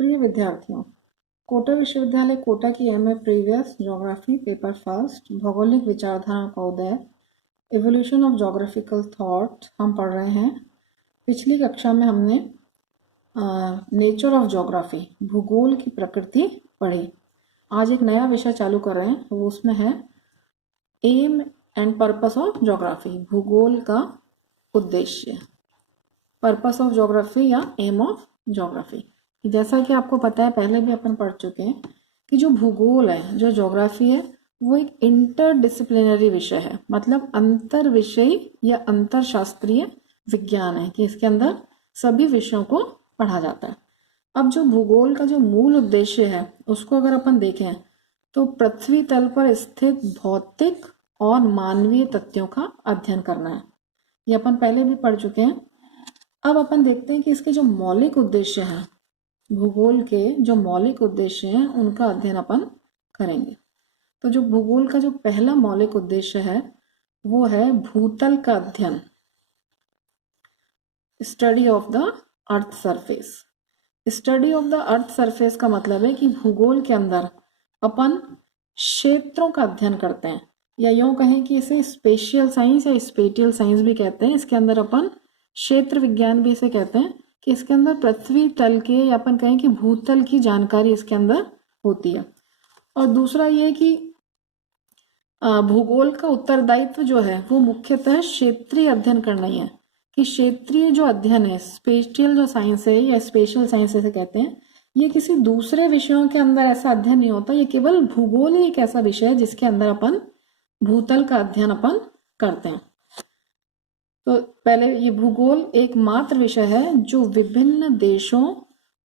प्रिय विद्यार्थियों, कोटा विश्वविद्यालय कोटा की MA previous geography paper first भौगोलिक विचारधारा का उदय एवोल्यूशन ऑफ ज्योग्राफिकल थॉट हम पढ़ रहे हैं। पिछली कक्षा में हमने नेचर ऑफ ज्योग्राफी भूगोल की प्रकृति पढ़ी। आज एक नया विषय चालू कर रहे हैं, वो उसमें है aim and purpose of geography, भूगोल का उद्देश्य, पर्पस ऑफ ज्योग्राफी या एम ऑफ ज्योग्राफी। जैसा कि आपको पता है, पहले भी अपन पढ़ चुके हैं कि जो भूगोल है, जो ज्योग्राफी है, वो एक इंटरडिसिप्लिनरी विषय है, मतलब अंतर विषय या अंतर शास्त्रीय विज्ञान है कि इसके अंदर सभी विषयों को पढ़ा जाता है। अब जो भूगोल का जो मूल उद्देश्य है उसको अगर अपन देखें तो पृथ्वी तल पर स्थित भौतिक और मानवीय तथ्यों का अध्ययन करना है। ये अपन पहले भी पढ़ चुके हैं। अब अपन देखते हैं कि इसके जो मौलिक उद्देश्य हैं, भूगोल के जो मौलिक उद्देश्य हैं उनका अध्ययन अपन करेंगे। तो जो भूगोल का जो पहला मौलिक उद्देश्य है वो है भूतल का अध्ययन, study of the earth surface. Study of the earth surface का मतलब है कि भूगोल के अंदर अपन क्षेत्रों का अध्ययन करते हैं, या यूं कहें कि इसे स्पेशियल साइंस या स्पेटियल साइंस भी कहते हैं। इसके अंदर अपन क्षेत्र विज्ञान भी इसे कहते हैं कि इसके अंदर पृथ्वी तल के या अपन कहें कि भूतल की जानकारी इसके अंदर होती है। और दूसरा ये कि भूगोल का उत्तरदायित्व जो है वो मुख्यतः क्षेत्रीय अध्ययन करना ही है, कि क्षेत्रीय जो अध्ययन है, स्पेशियल जो साइंस है या स्पेशल साइंस इसे कहते हैं, ये किसी दूसरे विषयों के अंदर ऐसा अध्ययन नहीं होता। ये केवल भूगोल ही एक ऐसा विषय है जिसके अंदर अपन भूतल का अध्ययन अपन करते हैं। तो पहले ये भूगोल एकमात्र विषय है जो विभिन्न देशों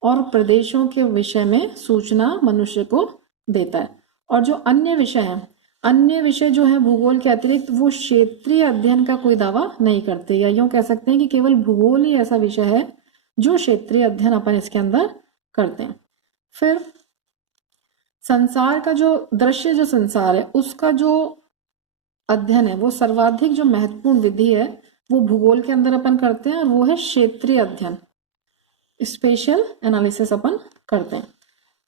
और प्रदेशों के विषय में सूचना मनुष्य को देता है। और जो अन्य विषय हैं, अन्य विषय जो है भूगोल के अतिरिक्त, वो क्षेत्रीय अध्ययन का कोई दावा नहीं करते, या यूं कह सकते हैं कि केवल भूगोल ही ऐसा विषय है जो क्षेत्रीय अध्ययन अपन इसके अंदर करते हैं। फिर संसार का जो दृश्य, जो संसार है उसका जो अध्ययन है, वो सर्वाधिक जो महत्वपूर्ण विधि है वो भूगोल के अंदर अपन करते हैं, और वो है क्षेत्रीय अध्ययन, स्पेशल एनालिसिस अपन करते हैं।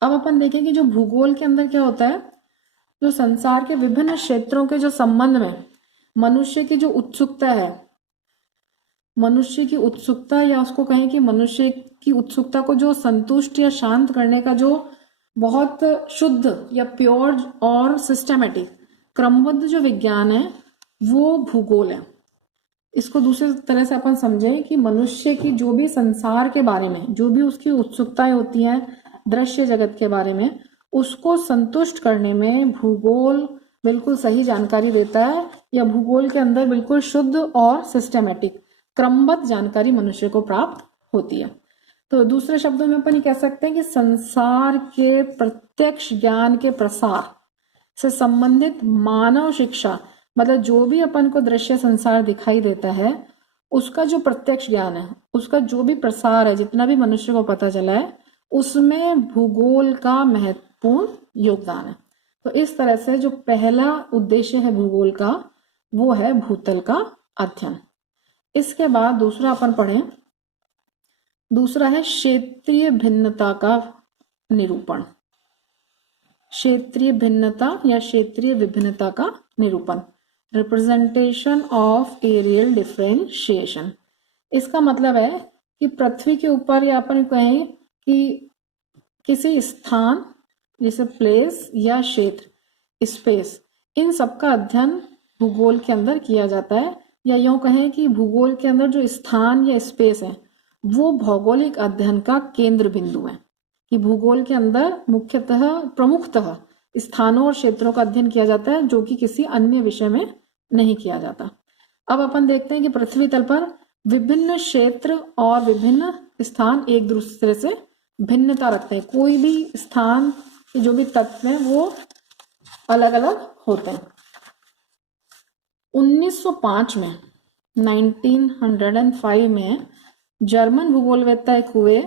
अब अपन देखें कि जो भूगोल के अंदर क्या होता है, जो संसार के विभिन्न क्षेत्रों के जो संबंध में मनुष्य की जो उत्सुकता है, मनुष्य की उत्सुकता, या उसको कहें कि मनुष्य की उत्सुकता को जो संतुष्ट या शांत करने का जो बहुत शुद्ध या प्योर और सिस्टमेटिक क्रमबद्ध जो विज्ञान है वो भूगोल है। इसको दूसरी तरह से अपन समझें कि मनुष्य की जो भी संसार के बारे में जो भी उसकी उत्सुकताएं होती हैं, दृश्य जगत के बारे में, उसको संतुष्ट करने में भूगोल बिल्कुल सही जानकारी देता है, या भूगोल के अंदर बिल्कुल शुद्ध और सिस्टमेटिक क्रमबद्ध जानकारी मनुष्य को प्राप्त होती है। तो दूसरे शब्दों में अपन ये कह सकते हैं कि संसार के प्रत्यक्ष ज्ञान के प्रसार से संबंधित मानव शिक्षा, मतलब जो भी अपन को दृश्य संसार दिखाई देता है उसका जो प्रत्यक्ष ज्ञान है, उसका जो भी प्रसार है, जितना भी मनुष्य को पता चला है, उसमें भूगोल का महत्वपूर्ण योगदान है। तो इस तरह से जो पहला उद्देश्य है भूगोल का वो है भूतल का अध्ययन। इसके बाद दूसरा अपन पढ़ें, दूसरा है क्षेत्रीय भिन्नता का निरूपण, क्षेत्रीय भिन्नता या क्षेत्रीय विभिन्नता का निरूपण, रिप्रेजेंटेशन ऑफ एरियल डिफरेंशिएशन। इसका मतलब है कि पृथ्वी के ऊपर, या अपन कहें कि किसी स्थान जैसे प्लेस या क्षेत्र स्पेस, इन सब का अध्ययन भूगोल के अंदर किया जाता है। या यूं कहें कि भूगोल के अंदर जो स्थान या स्पेस है वो भौगोलिक अध्ययन का केंद्र बिंदु है, कि भूगोल के अंदर मुख्यतः प्रमुखतः स्थानों और क्षेत्रों का अध्ययन किया जाता है जो कि किसी अन्य विषय में नहीं किया जाता। अब अपन देखते हैं कि पृथ्वी तल पर विभिन्न क्षेत्र और विभिन्न स्थान एक दूसरे से भिन्नता रखते हैं। कोई भी स्थान के जो भी तत्व हैं वो अलग अलग होते हैं। 1905 में 1905 में जर्मन भूगोलवेत्ता एक हुए,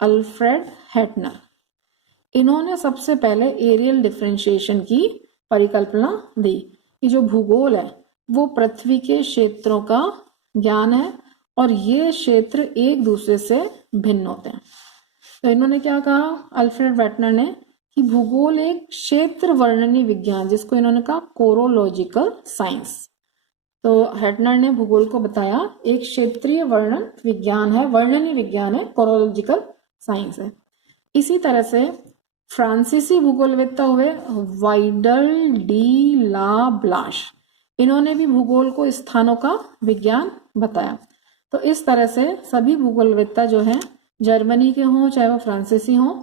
अल्फ्रेड हेटनर। इन्होंने सबसे पहले एरियल डिफरेंशिएशन की परिकल्पना दी कि जो भूगोल है वो पृथ्वी के क्षेत्रों का ज्ञान है और ये क्षेत्र एक दूसरे से भिन्न होते हैं। तो इन्होंने क्या कहा अल्फ्रेड वेटनर ने कि भूगोल एक क्षेत्र वर्णनी विज्ञान, जिसको इन्होंने कहा कोरोलॉजिकल साइंस। तो वेटनर ने भूगोल को बताया एक क्षेत्रीय वर्णन विज्ञान है, वर्णनी विज्ञान है, कोरोलॉजिकल साइंस है। इसी तरह से फ्रांसीसी भूगोलवेत्ता हुए वाइडल डी ला ब्लाश, इन्होंने भी भूगोल को स्थानों का विज्ञान बताया। तो इस तरह से सभी भूगोलवेत्ता जो हैं, जर्मनी के हों चाहे वो फ्रांसीसी हों,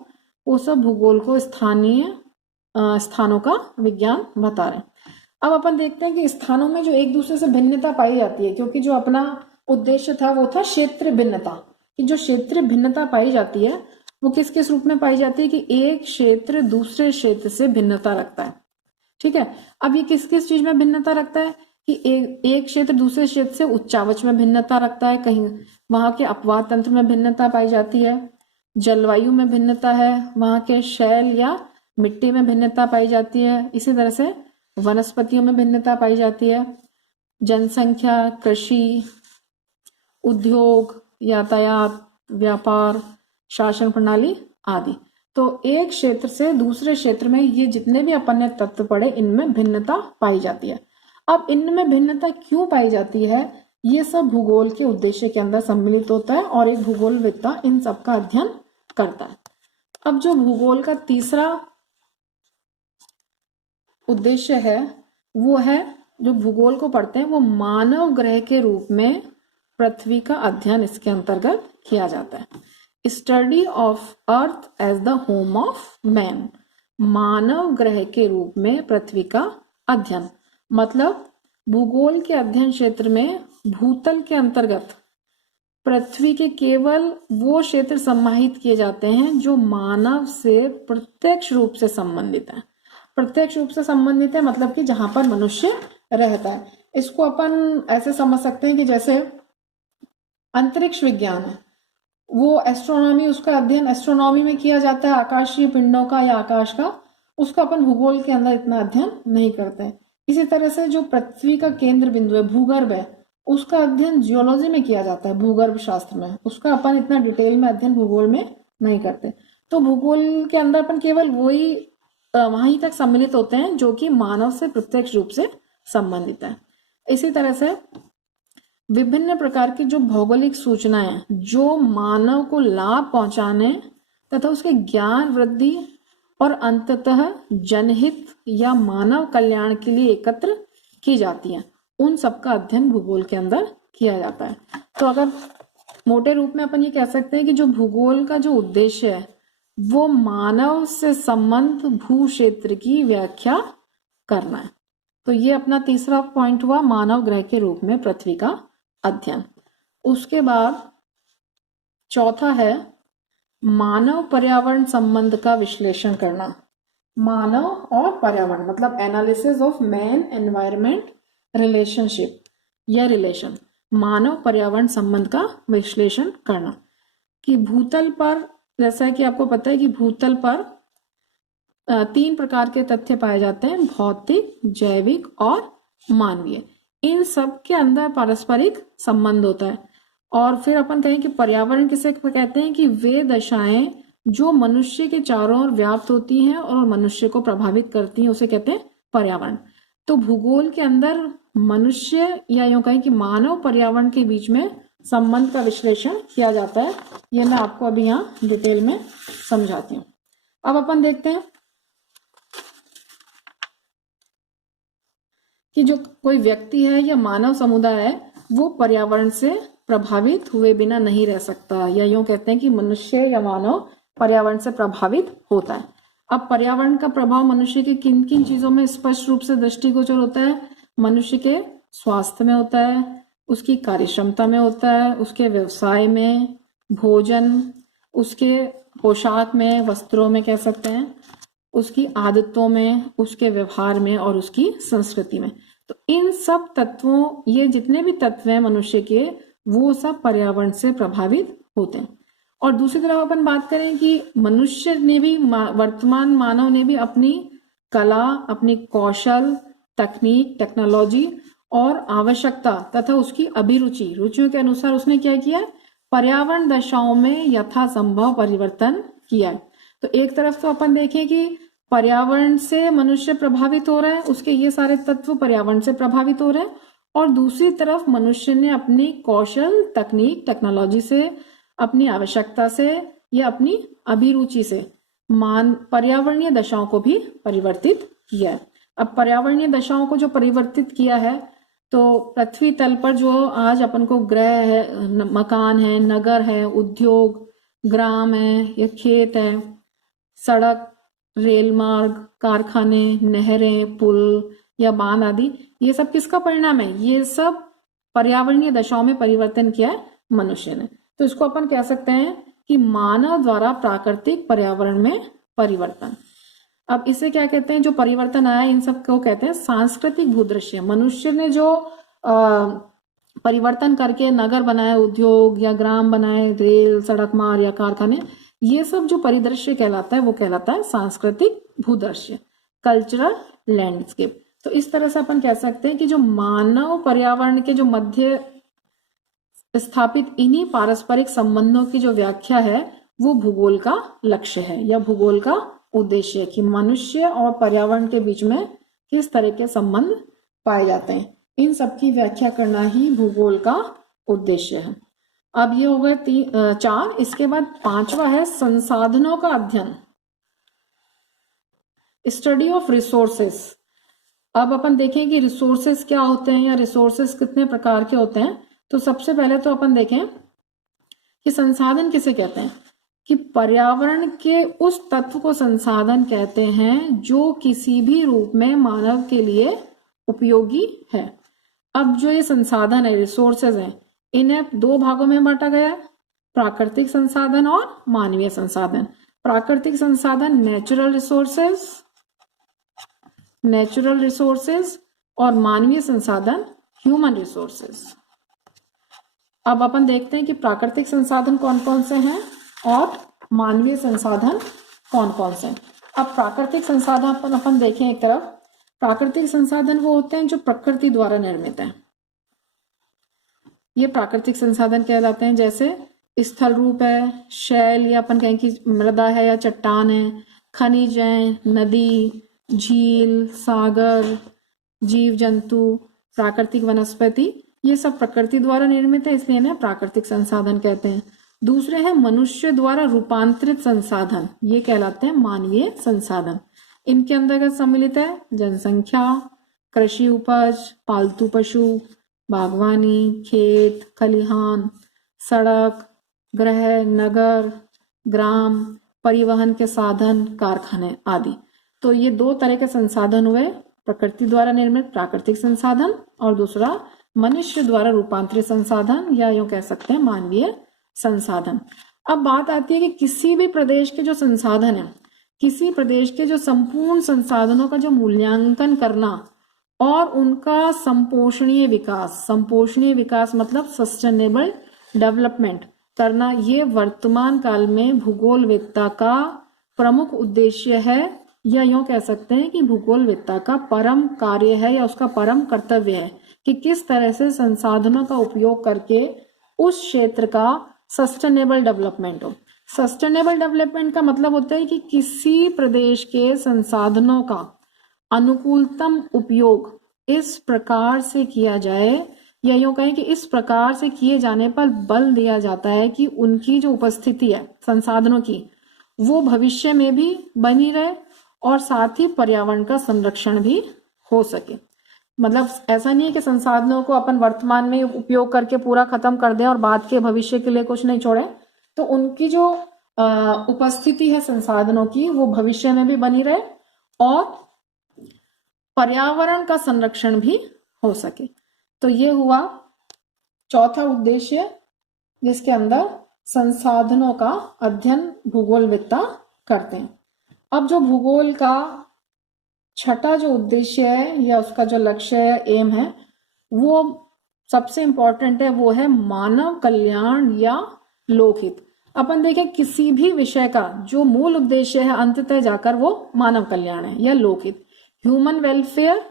वो सब भूगोल को स्थानीय स्थानों का विज्ञान बता रहे हैं। अब अपन देखते हैं कि स्थानों में जो एक दूसरे से भिन्नता पाई जाती है, क्योंकि जो अपना उद्देश्य था वो था क्षेत्र भिन्नता, कि जो क्षेत्र भिन्नता पाई जाती है वो किस किस रूप में पाई जाती है कि एक क्षेत्र दूसरे क्षेत्र से भिन्नता रखता है। ठीक है, अब ये किस किस चीज में भिन्नता रखता है कि एक क्षेत्र दूसरे क्षेत्र से उच्चावच में भिन्नता रखता है, कहीं वहां के अपवाद तंत्र में भिन्नता पाई जाती है, जलवायु में भिन्नता है, वहां के शैल या मिट्टी में भिन्नता पाई जाती है, इसी तरह से वनस्पतियों में भिन्नता पाई जाती है, जनसंख्या, कृषि, उद्योग, यातायात, व्यापार, शासन प्रणाली आदि। तो एक क्षेत्र से दूसरे क्षेत्र में ये जितने भी अपन ने तत्व पढ़े इनमें भिन्नता पाई जाती है। अब इनमें भिन्नता क्यों पाई जाती है, ये सब भूगोल के उद्देश्य के अंदर सम्मिलित होता है और एक भूगोलवेत्ता इन सब का अध्ययन करता है। अब जो भूगोल का तीसरा उद्देश्य है वो है, जो भूगोल को पढ़ते हैं वो मानव ग्रह के रूप में पृथ्वी का अध्ययन इसके अंतर्गत किया जाता है। Study of earth as the home of man, मानव ग्रह के रूप में पृथ्वी का अध्ययन, मतलब भूगोल के अध्ययन क्षेत्र में भूतल के अंतर्गत पृथ्वी के केवल वो क्षेत्र समाहित किए जाते हैं जो मानव से प्रत्यक्ष रूप से संबंधित है। प्रत्यक्ष रूप से संबंधित है मतलब कि जहां पर मनुष्य रहता है। इसको अपन ऐसे समझ सकते हैं कि जैसे अंतरिक्ष विज्ञान है, वो एस्ट्रोनॉमी, उसका अध्ययन एस्ट्रोनॉमी में किया जाता है, आकाशीय पिंडों का या आकाश का, उसका अपन भूगोल के अंदर इतना अध्ययन नहीं करते हैं। इसी तरह से जो पृथ्वी का केंद्र बिंदु है, भूगर्भ है, उसका अध्ययन जियोलॉजी में किया जाता है, भूगर्भ शास्त्र में, उसका अपन इतना डिटेल में अध्ययन भूगोल में नहीं करते। तो भूगोल के अंदर अपन केवल वही वहीं तक सम्मिलित होते हैं जो कि मानव से प्रत्यक्ष रूप से संबंधित है। इसी तरह से विभिन्न प्रकार की जो भौगोलिक सूचनाएं जो मानव को लाभ पहुंचाने तथा उसके ज्ञान वृद्धि और अंततः जनहित या मानव कल्याण के लिए एकत्र की जाती हैं, उन सबका अध्ययन भूगोल के अंदर किया जाता है। तो अगर मोटे रूप में अपन ये कह सकते हैं कि जो भूगोल का जो उद्देश्य है वो मानव से संबंध भू क्षेत्र की व्याख्या करना है। तो ये अपना तीसरा पॉइंट हुआ, मानव ग्रह के रूप में पृथ्वी का अध्ययन। उसके बाद चौथा है मानव पर्यावरण संबंध का विश्लेषण करना। मानव और पर्यावरण मतलब analysis of man environment relationship या रिलेशन, मानव पर्यावरण संबंध का विश्लेषण करना। कि भूतल पर, जैसा कि आपको पता है कि भूतल पर 3 प्रकार के तथ्य पाए जाते हैं, भौतिक, जैविक और मानवीय। इन सब के अंदर पारस्परिक संबंध होता है। और फिर अपन कहें कि पर्यावरण किसे कहते हैं कि वे दशाएं जो मनुष्य के चारों ओर व्याप्त होती हैं और मनुष्य को प्रभावित करती हैं, उसे कहते हैं पर्यावरण। तो भूगोल के अंदर मनुष्य या यूं कहें कि मानव पर्यावरण के बीच में संबंध का विश्लेषण किया जाता है। ये मैं आपको अभी यहाँ डिटेल में समझाती हूँ। अब अपन देखते हैं कि जो कोई व्यक्ति है या मानव समुदाय है वो पर्यावरण से प्रभावित हुए बिना नहीं रह सकता, या यूं कहते हैं कि मनुष्य या मानव पर्यावरण से प्रभावित होता है। अब पर्यावरण का प्रभाव मनुष्य के किन किन चीजों में स्पष्ट रूप से दृष्टिगोचर होता है? मनुष्य के स्वास्थ्य में होता है, उसकी कार्यक्षमता में होता है, उसके व्यवसाय में, भोजन, उसके पोशाक में, वस्त्रों में कह सकते हैं, उसकी आदतों में, उसके व्यवहार में और उसकी संस्कृति में। तो इन सब तत्वों, ये जितने भी तत्व हैं मनुष्य के, वो सब पर्यावरण से प्रभावित होते हैं। और दूसरी तरफ अपन बात करें कि मनुष्य ने भी, वर्तमान मानव ने भी अपनी कला, अपनी कौशल, तकनीक, टेक्नोलॉजी और आवश्यकता तथा उसकी अभिरुचि, रुचियों के अनुसार उसने क्या किया? पर्यावरण दशाओं में यथासंभव परिवर्तन किया है। तो एक तरफ तो अपन देखें कि पर्यावरण से मनुष्य प्रभावित हो रहा है, उसके ये सारे तत्व पर्यावरण से प्रभावित हो रहे हैं, और दूसरी तरफ मनुष्य ने अपनी कौशल, तकनीक, टेक्नोलॉजी से, अपनी आवश्यकता से या अपनी अभिरुचि से पर्यावरणीय दशाओं को भी परिवर्तित किया है। अब पर्यावरणीय दशाओं को जो परिवर्तित किया है, तो पृथ्वी तल पर जो आज अपन को ग्रह है, मकान है, नगर है, उद्योग, ग्राम है या खेत है, सड़क, रेल मार्ग, कारखाने, नहरें, पुल या बांध आदि, ये सब किसका परिणाम है? ये सब पर्यावरणीय दशाओं में परिवर्तन किया है मनुष्य ने। तो इसको अपन कह सकते हैं कि मानव द्वारा प्राकृतिक पर्यावरण में परिवर्तन। अब इसे क्या कहते हैं? जो परिवर्तन आया इन सब को कहते हैं सांस्कृतिक भूदृश्य। मनुष्य ने जो परिवर्तन करके नगर बनाए, उद्योग या ग्राम बनाए, रेल, सड़क मार्ग या कारखाने, ये सब जो परिदृश्य कहलाता है वो कहलाता है सांस्कृतिक भूदृश्य, कल्चरल लैंडस्केप। तो इस तरह से अपन कह सकते हैं कि जो मानव पर्यावरण के जो मध्य स्थापित इन्हीं पारस्परिक संबंधों की जो व्याख्या है वो भूगोल का लक्ष्य है या भूगोल का उद्देश्य है कि मनुष्य और पर्यावरण के बीच में किस तरह के संबंध पाए जाते हैं। इन सब की व्याख्या करना ही भूगोल का उद्देश्य है। अब ये हो गए 4। इसके बाद 5वां है संसाधनों का अध्ययन, स्टडी ऑफ रिसोर्सेस। अब अपन देखें कि रिसोर्सेस क्या होते हैं या रिसोर्सेस कितने प्रकार के होते हैं। तो सबसे पहले तो अपन देखें कि संसाधन किसे कहते हैं, कि पर्यावरण के उस तत्व को संसाधन कहते हैं जो किसी भी रूप में मानव के लिए उपयोगी है। अब जो ये संसाधन है, रिसोर्सेज हैं, इन्हें 2 भागों में बांटा गया है, प्राकृतिक संसाधन और मानवीय संसाधन। प्राकृतिक संसाधन नेचुरल रिसोर्सेज और मानवीय संसाधन ह्यूमन रिसोर्सेज। अब अपन देखते हैं कि प्राकृतिक संसाधन कौन कौन से हैं और मानवीय संसाधन कौन कौन से हैं। अब प्राकृतिक संसाधन अपन देखें, एक तरफ प्राकृतिक संसाधन वो होते हैं जो प्रकृति द्वारा निर्मित हैं, ये प्राकृतिक संसाधन कहलाते हैं। जैसे स्थल रूप है, शैल या अपन कहें कि मृदा है या चट्टान है, खनिज है, नदी, झील, सागर, जीव जंतु, प्राकृतिक वनस्पति, ये सब प्रकृति द्वारा निर्मित है, इसलिए इन्हें प्राकृतिक संसाधन कहते हैं। दूसरे हैं मनुष्य द्वारा रूपांतरित संसाधन, ये कहलाते हैं मानवीय संसाधन। इनके अंतर्गत सम्मिलित है जनसंख्या, कृषि उपज, पालतू पशु, बागवानी, खेत, खलिहान, सड़क, गृह, नगर, ग्राम, परिवहन के साधन, कारखाने आदि। तो ये 2 तरह के संसाधन हुए, प्रकृति द्वारा निर्मित प्राकृतिक संसाधन और दूसरा मनुष्य द्वारा रूपांतरित संसाधन या यूं कह सकते हैं मानवीय संसाधन। अब बात आती है कि किसी भी प्रदेश के जो संसाधन है, किसी प्रदेश के जो संपूर्ण संसाधनों का जो मूल्यांकन करना और उनका संपोषणीय विकास मतलब सस्टेनेबल डेवलपमेंट करना, ये वर्तमान काल में भूगोलवेत्ता का प्रमुख उद्देश्य है या यूं कह सकते हैं कि भूगोलवेत्ता का परम कार्य है या उसका परम कर्तव्य है कि किस तरह से संसाधनों का उपयोग करके उस क्षेत्र का सस्टेनेबल डेवलपमेंट हो। सस्टेनेबल डेवलपमेंट का मतलब होता है कि किसी प्रदेश के संसाधनों का अनुकूलतम उपयोग इस प्रकार से किया जाए या यूं कहें कि इस प्रकार से किए जाने पर बल दिया जाता है कि उनकी जो उपस्थिति है संसाधनों की, वो भविष्य में भी बनी रहे और साथ ही पर्यावरण का संरक्षण भी हो सके। मतलब ऐसा नहीं है कि संसाधनों को अपन वर्तमान में उपयोग करके पूरा खत्म कर दें और बाद के भविष्य के लिए कुछ नहीं छोड़ें। तो उनकी जो उपस्थिति है संसाधनों की, वो भविष्य में भी बनी रहे और पर्यावरण का संरक्षण भी हो सके। तो ये हुआ चौथा उद्देश्य, जिसके अंदर संसाधनों का अध्ययन भूगोलवेत्ता करते हैं। अब जो भूगोल का छठा जो उद्देश्य है या उसका जो लक्ष्य है, एम है, वो सबसे इंपॉर्टेंट है, वो है मानव कल्याण या लोकहित। अपन देखें किसी भी विषय का जो मूल उद्देश्य है अंततः जाकर वो मानव कल्याण है या लोकहित, ह्यूमन वेलफेयर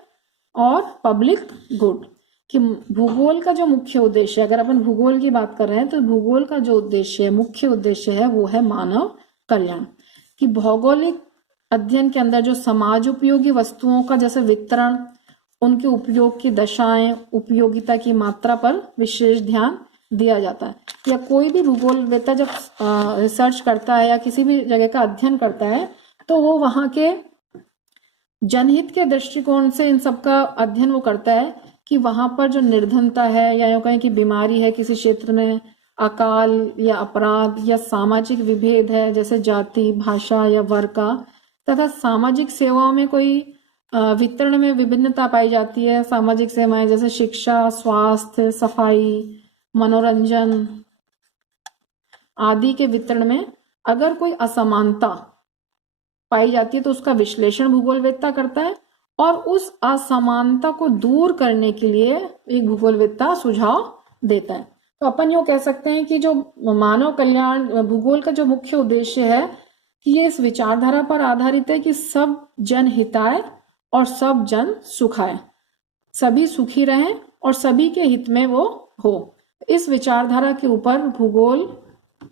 और पब्लिक गुड। कि भूगोल का जो मुख्य उद्देश्य है, अगर अपन भूगोल की बात कर रहे हैं तो भूगोल का जो उद्देश्य है, मुख्य उद्देश्य है, वो है मानव कल्याण। कि भौगोलिक अध्ययन के अंदर जो समाज उपयोगी वस्तुओं का जैसे वितरण, उनके उपयोग की दशाएं, उपयोगिता की मात्रा पर विशेष ध्यान दिया जाता है। या कोई भी भूगोलवेत्ता जब रिसर्च करता है या किसी भी जगह का अध्ययन करता है तो वो वहाँ के जनहित के दृष्टिकोण से इन सब का अध्ययन वो करता है कि वहां पर जो निर्धनता है या यूं कहें कि बीमारी है किसी क्षेत्र में, अकाल या अपराध या सामाजिक विभेद है जैसे जाति, भाषा या वर्ग का, तथा सामाजिक सेवाओं में कोई वितरण में विभिन्नता पाई जाती है। सामाजिक सेवाएं जैसे शिक्षा, स्वास्थ्य, सफाई, मनोरंजन आदि के वितरण में अगर कोई असमानता पाई जाती है तो उसका विश्लेषण भूगोलवेत्ता करता है और उस असमानता को दूर करने के लिए एक भूगोलवेत्ता सुझाव देता है। तो अपन यूं कह सकते हैं कि जो मानव कल्याण भूगोल का जो मुख्य उद्देश्य है कि ये इस विचारधारा पर आधारित है कि सब जन हिताय और सब जन सुखाय, सभी सुखी रहें और सभी के हित में वो हो। इस विचारधारा के ऊपर भूगोल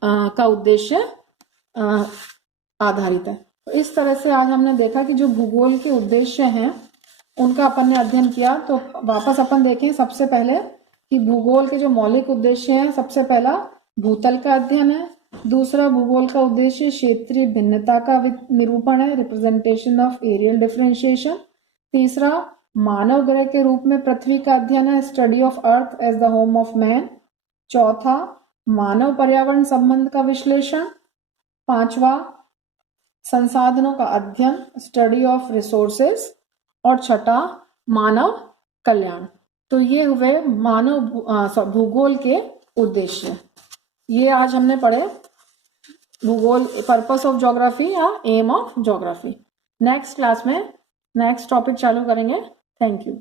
का उद्देश्य आधारित है। तो इस तरह से आज हमने देखा कि जो भूगोल के उद्देश्य हैं उनका अपन ने अध्ययन किया। तो वापस अपन देखें सबसे पहले कि भूगोल के जो मौलिक उद्देश्य हैं, सबसे पहला भूतल का अध्ययन है, दूसरा भूगोल का उद्देश्य क्षेत्रीय भिन्नता का निरूपण है, रिप्रेजेंटेशन ऑफ एरियल डिफरेंशिएशन, तीसरा मानव ग्रह के रूप में पृथ्वी का अध्ययन है, study of earth as the home of man, चौथा मानव पर्यावरण संबंध का विश्लेषण, पांचवा संसाधनों का अध्ययन, स्टडी ऑफ रिसोर्सेस, और छठा मानव कल्याण। तो ये हुए मानव भूगोल के उद्देश्य। ये आज हमने पढ़े भूगोल, पर्पस ऑफ ज्योग्राफी या aim of geography. Next class में नेक्स्ट टॉपिक चालू करेंगे। Thank you.